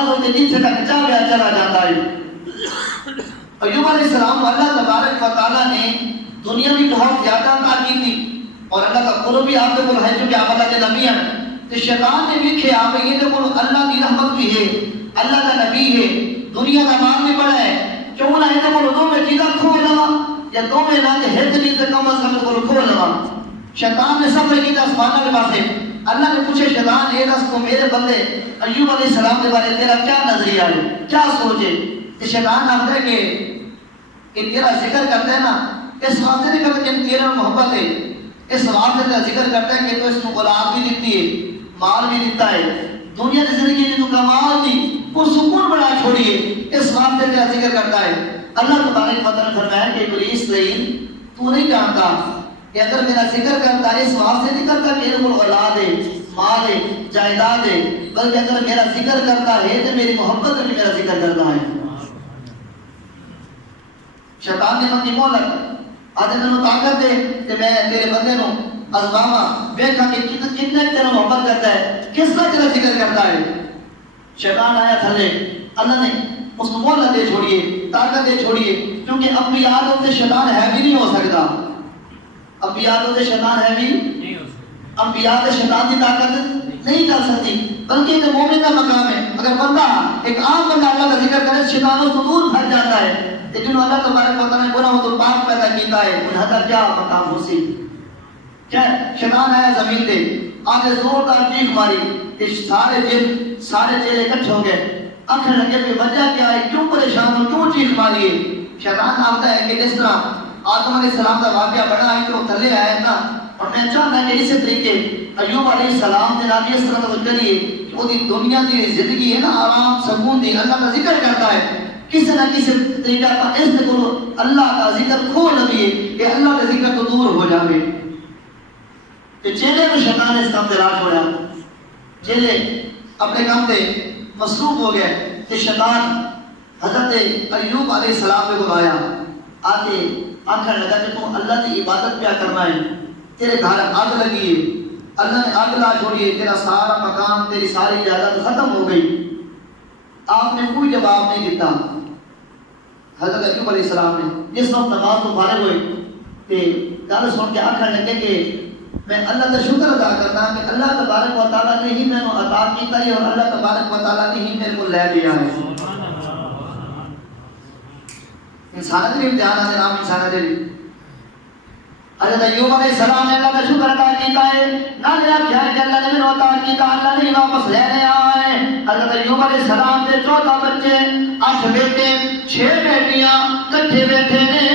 آسمان ہوتے جن سے تک چاہے چلا جاتا ہے۔ ایوب علیہ السلام اللہ تبارک و تعالیٰ نے دنیا بھی بہت زیادہ عطا کی تھی اور اللہ کا قرب بھی آپ کو ہے چونکہ آپ اللہ کے نبی ہیں، تو شیطان نے بھی کہا آپ یہ دیکھو اللہ کی رحمت بھی ہے، اللہ کا نبی ہے، دنیا کا مال بھی بڑا ہے، کیوں نہ ہے دیکھو دو میں چیزیں کھو لوا یا دو میں نہ کہ ہے چیزیں کم از کم کو کھو لوا۔ شیطان نے سب کی آسمان کے پاس ہے، اللہ نے پوچھے شیطان اے رس کو میرے بندے ایوب علیہ السلام کے بارے تیرا کیا نظریہ ہے، کیا سوچے؟ کہ شیطان آتا ہے کہ تیرا ذکر کرتے ہیں نا اس واسطے نہیں کرتے کہ تیرا محبت ہے، اس واسطے تیرا ذکر کرتا ہے کہ تو اس کو اولاد بھی دیتی ہے، مال بھی دیتا ہے، دنیا کی زندگی جو کمال دی وہ سکون بڑا چھوڑیے، اس واسطے تیرا ذکر کرتا ہے۔ اللہ تبارک و تعالیٰ نے فرمایا کہ ابلیس لعین تو نہیں جانتا کہ اگر میرا ذکر کرتا ہے اس واسطے نہیں کرتا کہ میرے کو اولاد ہے، مال ہے، جائیداد ہے، بلکہ اگر میرا ذکر کرتا ہے تو میری محبت میں میرا ذکر کرتا ہے۔ شیطان نے منی مولک آج میں طاقت دے کہ میں تیرے بندے نو ازماما دیکھا کہ کتنے تیرا محبت کرتا ہے، کس طرح تیرا ذکر کرتا ہے۔ شیطان آیا تھلے، اللہ نے اس کو مولت دے چھوڑیے، طاقت دے چھوڑیے، کیونکہ انبیاء ہوتے شیطان ہے بھی نہیں ہو سکتا، انبیاء ہوتے شیطان ہے بھی نہیں ہو سکتا، انبیاء ہوتے شیطان کی طاقت نہیں کر سکتی، بلکہ ایک مومن کا مقام ہے۔ اگر بندہ ایک عام بندہ اللہ کا ذکر کرے شیطان اس کو دور بھاگ جاتا ہے، لیکن اللہ تبارک و تعالیٰ نے گناہ تو پاک پیدا کیتا ہے، ان حد کیا مقام ہوسی کیا ہے۔ شیطان آیا زمین پہ، آگے زوردار چیخ ماری، سارے جن سارے چہرے اکٹھے ہو گئے، آنکھیں لگے کہ وجہ کیا ہے، کیوں پریشان ہو، کیوں چیخ ماری ہے۔ شیطان آتا ہے کہ جس طرح آدم علیہ السلام کا واقعہ بڑا ہے تو تھلے آئے نا، اور میں چاہتا کہ اسی طریقے ایوب علیہ السلام نے نبی اس طرح توجہ کریے کہ وہ دنیا کی زندگی ہے نا آرام سکون دی، اللہ کا ذکر کرتا ہے کسی نہ کسی طریقہ پر، اس کو اللہ کا ذکر کھو لگیے کہ اللہ کا ذکر تو دور ہو جاوے۔ کہ چہرے میں شیطان اس کام پہ راج ہویا، چہرے اپنے کام پہ مصروف ہو گئے کہ شیطان حضرت ایوب علیہ السلام پہ بلایا، آتے آنکھیں لگا کہ تم اللہ کی عبادت کیا کرنا ہے، تیرے گھر آگ لگی ہے، اللہ نے آگ لا چھوڑی ہے، تیرا سارا مکان تیری ساری جائیداد ختم ہو گئی۔ آپ نے کوئی جواب نہیں دیتا۔ حضرت ایوب علیہ السلام نے جس وقت نماز کو فارغ ہوئے کہ گل سن کے آنکھیں لگے کہ میں اللہ کا شکر ادا کرنا کہ اللہ تبارک و تعالیٰ نے ہی میں نے عطا کیتا ہے اور اللہ تبارک و تعالیٰ نے ہی میرے کو لے لیا ہے۔ انسانت بھی امتحان ہے، نام انسانت بھی۔ حضرت ایوب علیہ السلام نے اللہ کا شکر ادا کیتا ہے، نہ لیا کیا ہے کہ اللہ نے میرے عطا کیتا، اللہ نے واپس لینے آئے۔ حضرت ایوب علیہ السلام کے 14 بچے، 8 بیٹے، 6 بیٹیاں کٹھے بیٹھے نے،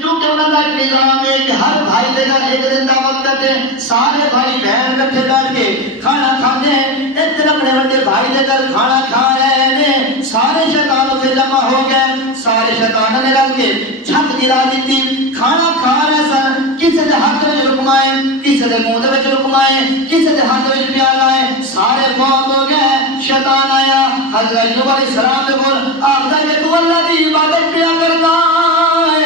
کیونکہ انہوں کا ایک نظام ہے کہ ہر بھائی دے گا ایک دن دعوت کرتے، سارے بھائی بہن کٹھے بیٹھ کے کھانا کھاتے ہیں۔ ایک دن اپنے بڑے بھائی دے کر کھانا کھا رہے ہیں، سارے شیطانوں سے جمع ہو گئے، سارے شیطانوں نے رل کے چھت گرا دیتی، کھانا کھا رہے سن، کسی دے ہاتھ میں لقمہ ہے، کسی دے منہ میں لقمہ ہے، کسی دے ہاتھ میں پیالہ ہے، سارے فوت ہو گئے۔ شیطان آیا حضرت ایوب علیہ السلام نے بول آخدا کہ تو اللہ کی عبادت کیا کرتا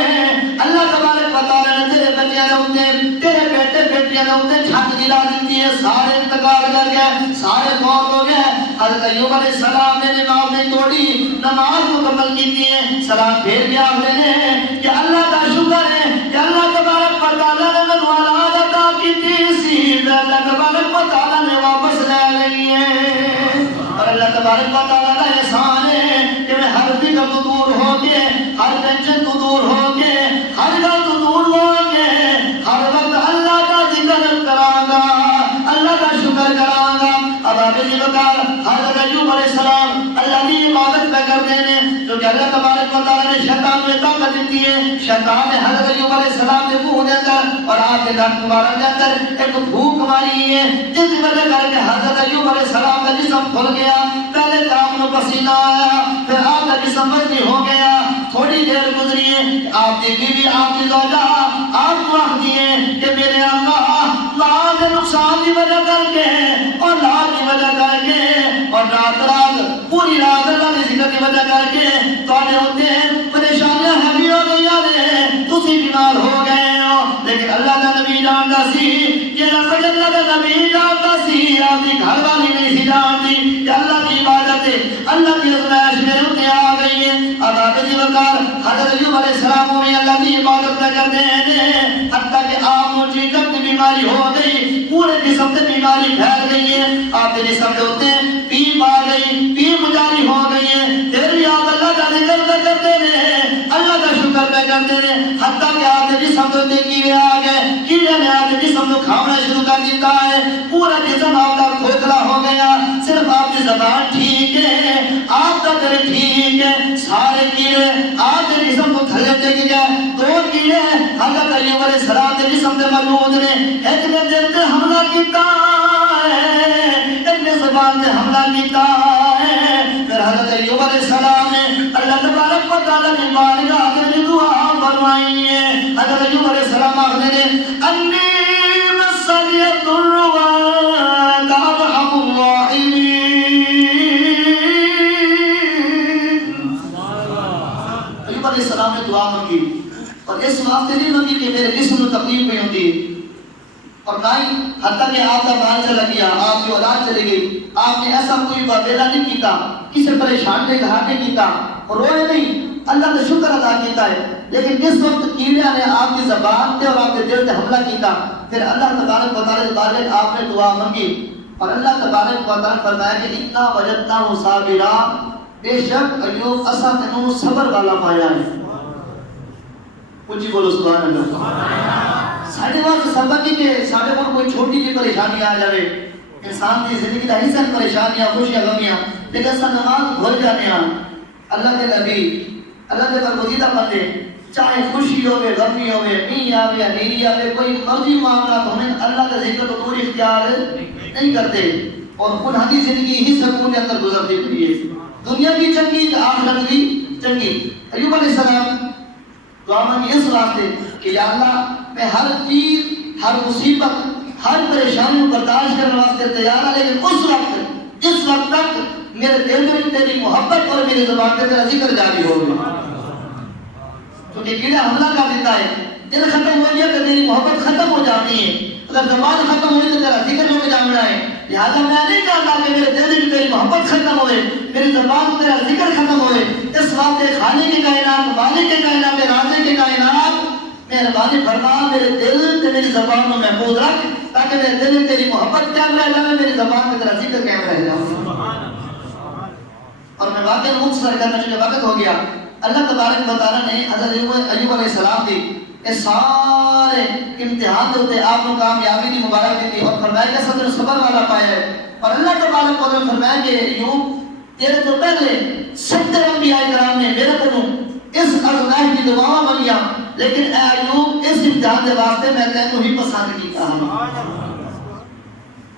ہے، اللہ تبارک و تعالیٰ نے تیرے بچیاں ہوتے تیرے بیٹے بیٹیاں ہوتے چھت گرا دیتی ہے، سارے انتقال کر گئے، سارے فوت ہو گئے۔ حضرت ایوب علیہ السلام نے نماز نہیں توڑی، نماز مکمل کی ہے، سلام پھیر دیا نے کہ اللہ کا شکر ہے کہ اللہ تبارک و تعالیٰ نے میں اولاد عطا کی تھی، اللہ تبارک و تعالیٰ نے واپس لے لی ہے، اور اللہ تبارک و تعالیٰ کا احسان ہے کہ میں ہر فکر تو دور ہو کے، ہر ٹینشن تو دور ہو کے، ہر گل تو دور ہو کے، ہر وقت اللہ کا ذکر کراں گا، اللہ کا شکر کراں گا۔ اب آگے جی بکار حضرت ایوب علیہ السلام اللہ کی عبادت پہ کر دینے، جو کہ اللہ تبارک و تعالیٰ نے شیطان میں طاقت دیتی ہے۔ شیطان نے حضرت ایوب علیہ السلام کے منہ دے اندر اور آپ کے دانت مبارک دے اندر ایک پھونک ماری ہے، جس کی وجہ کر کے حضرت ایوب علیہ السلام کا جسم کھل گیا، پہلے کام میں پسینہ آیا، پھر آپ کا جسم مزدی ہو گیا۔ تھوڑی دیر گزری ہے، آپ کی بیوی آپ کی زوجہ آپ کو آخ دیے کہ میرے آقا ماں کے نقصان کی وجہ کر کے اور لال کی وجہ کر کے اور رات پوری رات اللہ کی ذکر کی وجہ کر کے تھوڑے ہوتے ہیں پریشانیاں ہیوی ہو گئی نے، تسی بیمار ہو گئے ہو، لیکن اللہ کا نبی جانتا سی کہ اللہ کا نبی جانتا سی، آپ کی گھر والی نہیں سی جانتی کہ اللہ کی عبادت ہے، اللہ کی عبادت نہ کرتے ہیں، حتیٰ کہ آپ کو جگر کی بیماری ہو گئی، پورے جسم سے بیماری پھیل گئی ہے، آپ کے جسم سے ہوتے ہیں پیپ آ گئی، پیپ جاری ہو گئی ہے، پھر بھی آپ اللہ کا ذکر نہ کرتے ہیں، اللہ کا شکر نہ کرتے ہیں، حتیٰ کہ آپ کے جسم سے ہوتے کیڑے آ گئے، کیڑے نے آپ کے جسم کو کھانا شروع کر دیتا ہے، پورا جسم آپ کا کھوکھلا ہو گیا، صرف آپ کی زبان ٹھیک ہے، آپ کا دل ٹھیک ہے، سارے کیڑے آپ کے جسم کو تھلے دے گئے، دو کیڑے حضرت ایوب علیہ السلام کے جسم سے موجود نے، ایک نے دل سے حملہ کیتا ہے، ایک نے زبان سے حملہ کیتا ہے، پھر حضرت ایوب علیہ السلام نے اللہ تبارک و تعالیٰ کی بارگاہ میں دعا فرمائی ہے، حضرت ایوب علیہ السلام آخر نے انی مسنی الضر وانت ارحم الراحمین، ایوب علیہ السلام نے دعا مانگی، اور اس واسطے نہیں مانگی کہ میرے جسم میں تکلیف نہیں ہوتی، اور نہ ہی حتیٰ کہ آپ کا بال چلا گیا، آپ کی اولاد چلی گئی، آپ نے ایسا کوئی وعدہ نہیں کیتا، کسی پریشان نے گھر نہیں کیتا، اور روئے نہیں، اللہ کا شکر ادا کیتا ہے، لیکن جس وقت کیڑے نے آپ کی زبان سے اور آپ کے دل سے حملہ کیتا، پھر اللہ تبارک و تعالیٰ کے بارے آپ نے دعا مانگی، اور اللہ تبارک و تعالیٰ فرمایا کہ اتنا وجدنا صابرا، بے شک ایوب اسا تنو صبر والا پایا ہے، اونچی بولو سبحان اللہ۔ ساڑھے واسطے سبق ہی کہ ساڑھے پر کوئی چھوٹی کی پریشانی آ جائے، انسان کی زندگی کا حصہ پریشانیاں خوشیاں غمیاں، لیکن ایسا نماز بھول جانے ہیں، اللہ کے نبی اللہ کے برگزیدہ بندے، چاہے خوشی ہوئے غمی ہوئے مینہ آوے یا نیری آوے، کوئی مرضی معاملات ہمیں اللہ کا ذکر تو کوئی اختیار نہیں کرتے، اور خود ہدی زندگی ہی سکون کے اندر گزرتی پڑی ہے، دنیا کی چنگی آخرت کی چنگی۔ ایوب علیہ السلام دعا مانگی اس واسطے کہ یا اللہ میں ہر چیز، ہر مصیبت، ہر پریشانی کو برداشت کرنے واسطے تیار ہے، لیکن اس وقت جس وقت تک میرے دل میں تیری محبت اور میری زبان سے تیرا ذکر جاری ہوگا، کیونکہ کیڑا حملہ کر دیتا ہے، دل ختم ہو گیا کہ تیری محبت ختم ہو جانی ہے، اگر زبان ختم ہوئی تو تیرا ذکر ہو کے جانا ہے، لہذا میں نہیں چاہتا کہ میرے دل میں تیری محبت ختم ہوئے، میری زبان میں تیرا ذکر ختم ہوئے، اس واسطے خالق کے کائنات، مالک کے کائنات، رازق کے کائنات، مہربانی فرما میرے دل تے میری زبان میں محفوظ رکھ، تاکہ میرے دل میں تیری محبت قائم رہ جائے، میری زبان میں تیرا ذکر قائم رہ جائے۔ اور میں واقعہ مختصر کرنا چونکہ وقت ہو گیا، اللہ تبارک و تعالیٰ نے حضرت ایوب علیہ السلام دی اس سارے امتحان ہوتے آپ کو کامیابی دی مبارک دی اور فرمایا کہ صدر صبر والا پایا ہے، اور اللہ تبارک و تعالیٰ فرمایا کہ ایوب تیرے تو پہلے 70 انبیاء کرام نے میرے کو اس ارزائش کی دعا مانگیا، لیکن اے ایوب اس امتحان کے واسطے میں تینوں ہی پسند کیتا ہوں۔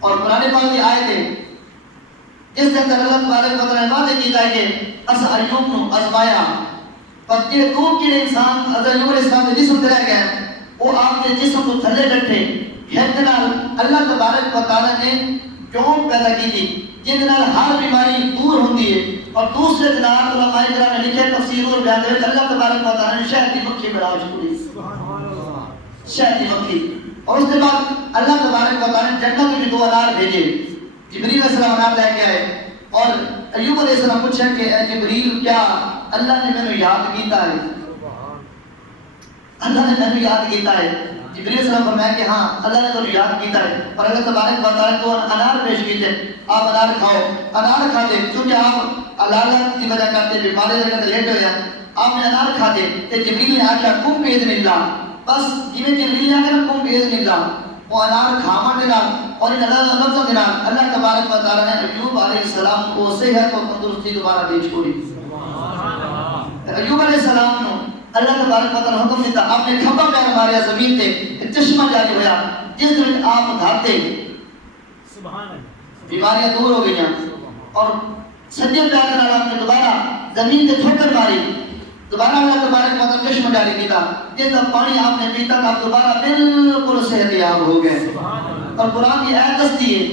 اور قرآن پاک کی آیت ہے اس کے اندر اللہ تبارک و تعالیٰ نے وعدہ کیتا ہے کہ اس ایوب نو آزمایا، اور یہ دو کے انسان حضرت ایوب علیہ السلام کے جسم رہ گئے، وہ آپ کے جسم کو تھلے ڈٹھے، اللہ تبارک و تعالیٰ نے جون پیدا کی تھی جن نال ہر بیماری دور ہوتی ہے، اور دوسرے دن علماء کرام نے لکھے تفسیر اور بیان کرے اللہ تبارک و تعالیٰ نے شہد کی مکھی بڑھا چھوڑی، شہد کی مکھی، اور اس کے بعد اللہ تبارک و تعالیٰ نے جنت میں 2 انار بھیجے، جبریل علیہ السلام انار لے کے آئے، اور ایوب علیہ السلام پوچھا کہ اے جبریل کیا اللہ نے میں یاد کیتا ہے، اللہ نے میں یاد کیتا ہے، جبریل علیہ السلام فرمایا کہ ہاں اللہ نے تو یاد کیتا ہے، اور اللہ تبارک و تعالیٰ کو انار پیش کیتے، آپ انار کھاؤ، انار کھاتے چونکہ آپ علالت کی وجہ کرتے بیماری وجہ سے لیٹ ہو جائے، آپ نے انار کھاتے کہ جبریل نے آشا کم بیذن اللہ، بس جنہیں جبریل نے آگے کم بیذن اللہ، وہ انار کھاما دینا، اور ان لفظوں دینا اللہ تبارک و تعالیٰ نے ایوب علیہ السلام کو صحت و تندرستی دوبارہ دے چھوڑی۔ ایوب علیہ السلام نے اللہ تبارک و تعالیٰ حکم دیتا، آپ نے کھپا پیر ماریا زمین تے، چشمہ جاری ہویا، جس دن آپ دھاتے بیماریاں دور ہو گئیں، اور سجدے پیر کے آپ نے دوبارہ زمین تے ٹھوکر ماری، دوبارہ اللہ تبارک و تعالیٰ چشمہ جاری کیتا، جس دن پانی آپ نے پیتا آپ دوبارہ بالکل صحت یاب ہو گئے۔ اور قرآن کی آیت دستی ہے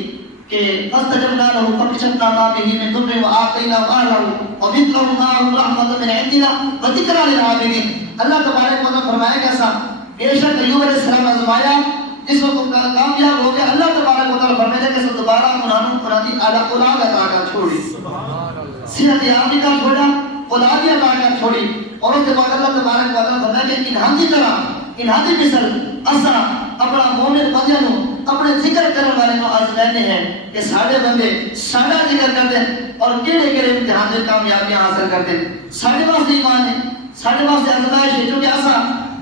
کہ فاستجبنا له فكشفنا ما به من ضر وآتيناه أهله ومثلهم معهم رحمة من عندنا وذكرى للعابدين۔ اللہ تبارک و تعالیٰ فرمایا کیسا، بے شک ایوب علیہ السلام آزمایا، جس وقت کامیاب ہو گیا، اللہ تبارک و تعالیٰ فرمایا کہ دوبارہ قرآن اولاد عطا کر چھوڑی، صحت یابی کا چھوڑا، اولادی عطا کر چھوڑی اور اس کے بعد اللہ تبارک و تعالیٰ فرمایا کہ انہاں طرح انہاں مثل اسا اپنا مومن بندے نو اپنے ذکر کرنے والے نو آزمائنے ہیں کہ ساڑھے بندے ساڑھا ذکر کرتے ہیں اور کیڑے کیڑے امتحان میں کامیابیاں حاصل کرتے ہیں. ساڑھے واسطے ایمان ہے, ساڑھے واسطے آزمائش ہے, کیونکہ اسا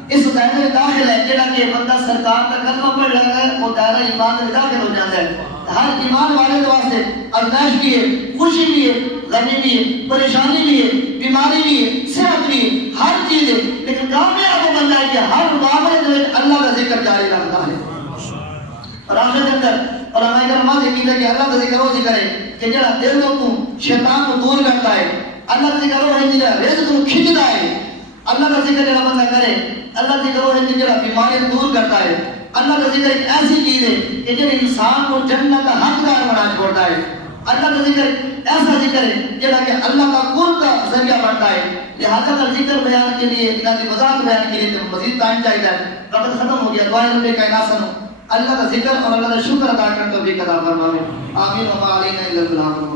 اس دائرے میں داخل ہے جڑا کہ بندہ سرکار کا کلمہ پڑھ رہا ہے وہ دائرہ ایمان میں داخل ہو جاتا ہے. ہر ایمان والے کے واسطے آزمائش بھی ہے, خوشی بھی ہے, غمی بھی ہے, پریشانی بھی ہے, بیماری بھی ہے, صحت بھی ہے, ہر چیز ہے, لیکن کامیاب وہ بندہ ہے کہ ہر معاملے میں اللہ کا ذکر جاری رکھتا ہے. اور آخر کے اندر علماء کرام سے کہتے ہیں کہ اللہ کا ذکر وہ ذکر ہے کہ جڑا دل کو شیطان کو دور کرتا ہے. اللہ کا ذکر وہ ہے جڑا رزق کو کھینچتا ہے. اللہ کا ذکر جڑا بندہ کرے, اللہ کا ذکر وہ ہے جڑا بیماری دور کرتا ہے. اللہ کا ذکر ایک ایسی چیز ہے کہ جو انسان کو جنت کا حقدار بنا چھوڑتا ہے. اللہ کا ذکر ایسا ذکر ہے جڑا کہ اللہ کا قرب کا ذریعہ بنتا ہے. لہذا کا ذکر بیان کے لیے انہاں کی وضاحت بیان کے لیے مزید ٹائم چاہیے. وقت ختم ہو گیا. دعائیں رب کائنات سنو اللہ کا ذکر اور اللہ کا شکر ادا کرتے ہوئے توفیق عطا فرمائے. آمین و ما علینا الا البلاغ.